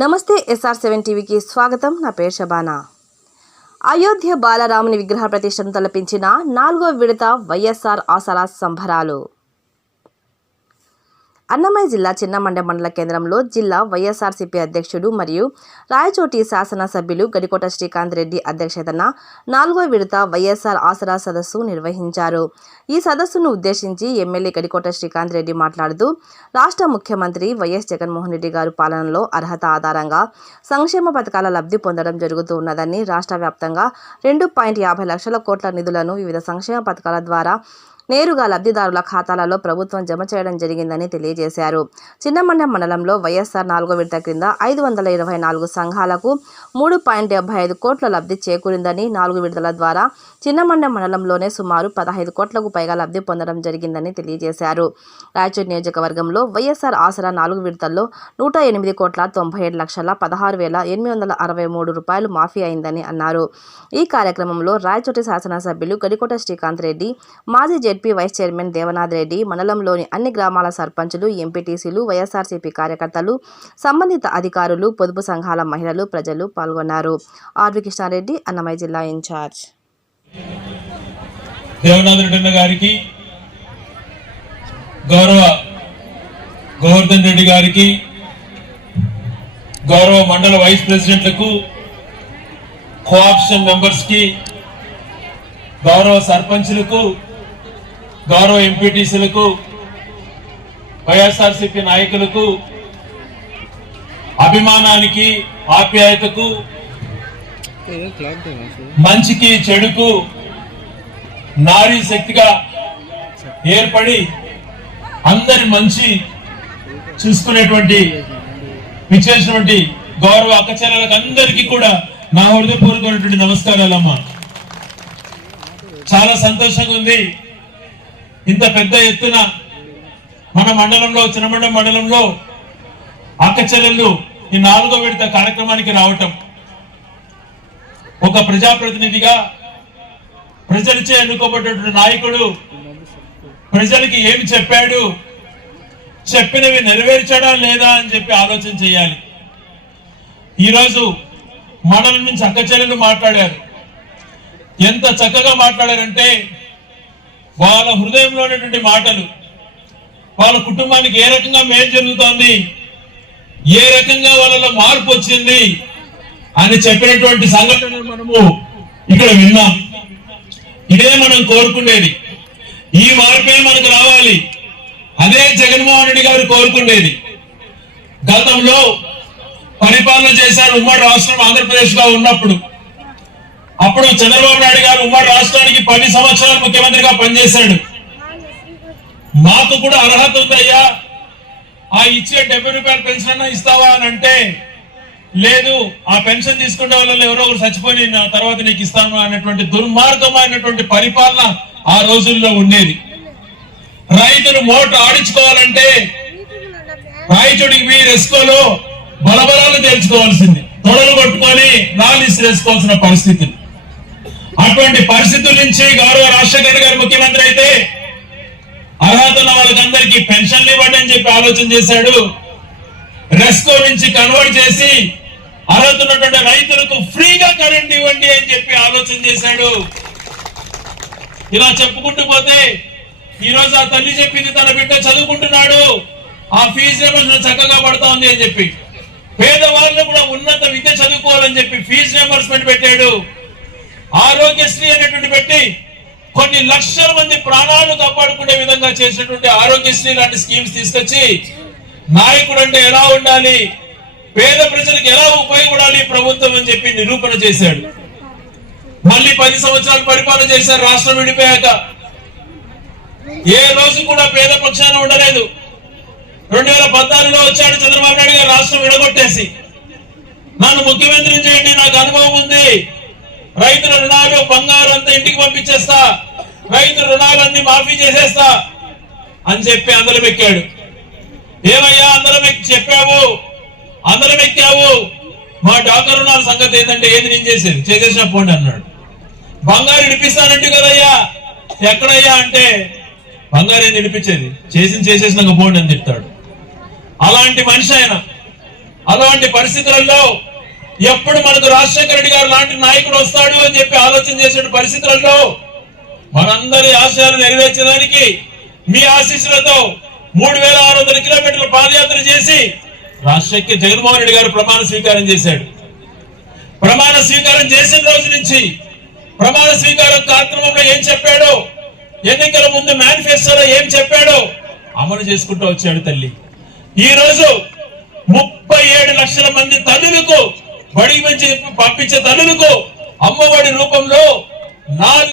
నమస్తే SR seven టీవీకి స్వాగతం. నా పేరు షబానా అయోధ్య బాలరాముని విగ్రహ ప్రతిష్టను తలపించిన నాలుగో విడత వైఎస్ఆర్ ఆసరా సంబరాలు. అన్నమయ్య జిల్లా చిన్నమండ మండల కేంద్రంలో జిల్లా వైఎస్ఆర్సీపీ అధ్యక్షుడు మరియు రాయచోటి శాసనసభ్యులు గడికోట శ్రీకాంత్ రెడ్డి అధ్యక్షతన నాలుగో విడత వైఎస్ఆర్ ఆసరా సదస్సు నిర్వహించారు. ఈ సదస్సును ఉద్దేశించి ఎమ్మెల్యే గడికోట శ్రీకాంత్ రెడ్డి మాట్లాడుతూ రాష్ట్ర ముఖ్యమంత్రి వైఎస్ జగన్మోహన్ రెడ్డి గారు పాలనలో అర్హత ఆధారంగా సంక్షేమ పథకాల లబ్ధి పొందడం జరుగుతూ ఉన్నదని రాష్ట్ర వ్యాప్తంగా రెండు పాయింట్ యాభై లక్షల కోట్ల నిధులను వివిధ సంక్షేమ పథకాల ద్వారా నేరుగా లబ్ధిదారుల ఖాతాలలో ప్రభుత్వం జమ చేయడం జరిగిందని తెలియజేశారు. చిన్నమండ మండలంలో వైఎస్ఆర్ నాలుగో విడత క్రింద ఐదు వందల ఇరవై నాలుగు సంఘాలకు మూడు పాయింట్ డెబ్బై ఐదు కోట్ల లబ్ధి చేకూరిందని నాలుగు విడతల ద్వారా చిన్నమండ మండలంలోనే సుమారు పదహైదు కోట్లకు పైగా లబ్ధి పొందడం జరిగిందని తెలియజేశారు. రాయచూర్ నియోజకవర్గంలో వైఎస్ఆర్ ఆసరా నాలుగు విడతల్లో నూట ఎనిమిది కోట్ల తొంభై ఏడు లక్షల పదహారు వేల ఎనిమిది వందల అరవై మూడు రూపాయలు మాఫీ అయిందని అన్నారు. ఈ కార్యక్రమంలో రాయచోటి శాసనసభ్యులు గడికోట శ్రీకాంత్ రెడ్డి మాజీ ZP vice chairman Devanath Reddy మండలంలోని అన్ని గ్రామాల సర్పంచులు ఎంపీటీసీలు వైఎస్ఆర్సీపీ కార్యకర్తలు సంబంధిత అధికారులు పొదుపు సంఘాల మహిళలు ప్రజలు పాల్గొన్నారు. ఆర్వి కృష్ణారెడ్డి అన్నమయ్య జిల్లా ఇన్ఛార్జ్. దేవనాథ్ రెడ్డి గారికి గౌరవ గోవర్ధన్ రెడ్డి గారికి గౌరవ మండల వైస్ ప్రెసిడెంట్లకు కోఆప్షన్ మెంబర్స్కి గౌరవ సర్పంచులకు గౌరవ ఎంపీటీసీలకు వైఎస్ఆర్సీపీ నాయకులకు అభిమానానికి ఆప్యాయతకు మంచికి చెడుకు నారీ శక్తిగా ఏర్పడి అందరి మంచి చూసుకునేటువంటి విచ్చేసినటువంటి గౌరవ అక్కచెల్లెలకు అందరికీ కూడా నా హృదయపూర్వకమైనటువంటి నమస్కారాలమ్మా చాలా సంతోషంగా ఉంది. ఇంత పెద్ద ఎత్తున మన మండలంలో చిన్నమండ మండలంలో అక్క చెల్లెళ్ళు ఈ నాలుగో విడత కార్యక్రమానికి రావటం ఒక ప్రజాప్రతినిధిగా ప్రజలచే ఎన్నుకోబడ్డటువంటి నాయకుడు ప్రజలకి ఏమి చెప్పాడు చెప్పినవి నెరవేర్చడా లేదా అని చెప్పి ఆలోచన చేయాలి. ఈరోజు మండలం నుంచి అక్కచెల్లెలు మాట్లాడారు. ఎంత చక్కగా మాట్లాడారంటే వాళ్ళ హృదయంలో ఉన్నటువంటి మాటలు వాళ్ళ కుటుంబానికి ఏ రకంగా మేలు జరుగుతోంది ఏ రకంగా వాళ్ళలో మార్పు వచ్చింది అని చెప్పినటువంటి సంఘటనలు మనము ఇక్కడ విన్నాం. ఇదే మనం కోరుకునేది. ఈ మార్పే మనకు రావాలి. అదే జగన్మోహన్ రెడ్డి గారు కోరుకునేది. గతంలో పరిపాలన చేశారు ఉమ్మడి రాష్ట్రం ఆంధ్రప్రదేశ్లో ఉన్నప్పుడు. అప్పుడు చంద్రబాబు నాయుడు గారు ఉమ్మడి రాష్ట్రానికి పది సంవత్సరాలు ముఖ్యమంత్రిగా పనిచేశాడు. మాకు కూడా అర్హత ఉందయ్యా. ఆ ఇచ్చే డెబ్బై రూపాయల పెన్షన్ అన్నా ఇస్తావా అని అంటే లేదు ఆ పెన్షన్ తీసుకునే వాళ్ళలో ఎవరో ఒకరు చచ్చిపోయి నా తర్వాత నీకు ఇస్తాను అనేటువంటి దుర్మార్గమైనటువంటి పరిపాలన ఆ రోజుల్లో ఉండేది. రైతులు మోటార్ ఆడించుకోవాలంటే రాయచుడికి మీ రెస్కోలో బలబలాలు తెలుసుకోవాల్సింది తొడలు కొట్టుకొని నాలిసి వేసుకోవాల్సిన పరిస్థితి. అటువంటి పరిస్థితుల నుంచి గౌరవ రాజశేఖర్ గారు ముఖ్యమంత్రి అయితే అర్హత ఉన్న వాళ్ళకందరికీ పెన్షన్లు ఇవ్వండి అని చెప్పి ఆలోచన చేశాడు. రెస్కో నుంచి కన్వర్ట్ చేసి అర్హత ఉన్నటువంటి రైతులకు ఫ్రీగా కరెంట్ ఇవ్వండి అని చెప్పి ఆలోచన చేశాడు. ఇలా చెప్పుకుంటూ పోతే ఈ రోజు ఆ తల్లి చెప్పింది తన బిడ్డ చదువుకుంటున్నాడు. ఆ ఫీజు రియంబర్స్మెంట్ చక్కగా పడతా ఉంది అని చెప్పి. పేదవాళ్ళు కూడా ఉన్నత విద్య చదువుకోవాలని చెప్పి ఫీజు రియంబర్స్మెంట్ పెట్టాడు. ఆరోగ్యశ్రీ అనేటువంటి పెట్టి కొన్ని లక్షల మంది ప్రాణాలు కాపాడుకునే విధంగా చేసినటువంటి ఆరోగ్యశ్రీ లాంటి స్కీమ్స్ తీసుకొచ్చి నాయకుడు అంటే ఎలా ఉండాలి? పేద ప్రజలకు ఎలా ఉపయోగపడాలి ప్రభుత్వం అని చెప్పి నిరూపణ చేశాడు. మళ్ళీ పది సంవత్సరాలు పరిపాలన చేశారు రాష్ట్రం విడిపోయాక. ఏ రోజు కూడా పేద పక్షాన ఉండలేదు. రెండు వేల పద్నాలుగులో వచ్చాడు చంద్రబాబు నాయుడు గారు రాష్ట్రం విడగొట్టేసి. నన్ను ముఖ్యమంత్రి చేయండి నాకు అనుభవం ఉంది. రైతుల రుణాలు బంగారు అంతా ఇంటికి పంపించేస్తా. రైతు రుణాలన్నీ మాఫీ చేసేస్తా అని చెప్పి అందరం ఎక్కాడు ఏమయ్యా అందరం ఎక్కి చెప్పావు? అందరం ఎక్కావు మా డాక్టర్ రుణాల సంగతి ఏంటంటే ఏది నేను చేసేది? చేసేసిన పోండి అన్నాడు. బంగారు ఇడిపిస్తానంటే కదయ్యా. ఎక్కడయ్యా అంటే బంగారు ఏం ఇడిపించేది? చేసింది చేసేసినాక పోండి అని చెప్తాడు అలాంటి మనిషి ఆయన. అలాంటి పరిస్థితులలో ఎప్పుడు మనకు రాజశేఖర రెడ్డి గారు లాంటి నాయకుడు వస్తాడు అని చెప్పి ఆలోచన చేసే పరిస్థితులలో మనందరి ఆశయాలు నెరవేర్చడానికి మీ ఆశీస్సులతో మూడు వేల ఆరు వందల కిలోమీటర్ల పాదయాత్ర చేసి రాజశేఖర్ జగన్మోహన్ రెడ్డి గారు ప్రమాణ స్వీకారం చేశాడు. ప్రమాణ స్వీకారం చేసిన రోజు నుంచి ప్రమాణ స్వీకారం కార్యక్రమంలో ఏం చెప్పాడో ఎన్నికల ముందు మేనిఫెస్టోలో ఏం చెప్పాడో అమలు చేసుకుంటూ వచ్చాడు తల్లి. ఈ రోజు ముప్పై ఏడు లక్షల మంది తల్లులకు బడి చెప్పి పంపించే తల్లులకు అమ్మఒడి రూపంలో నాలుగు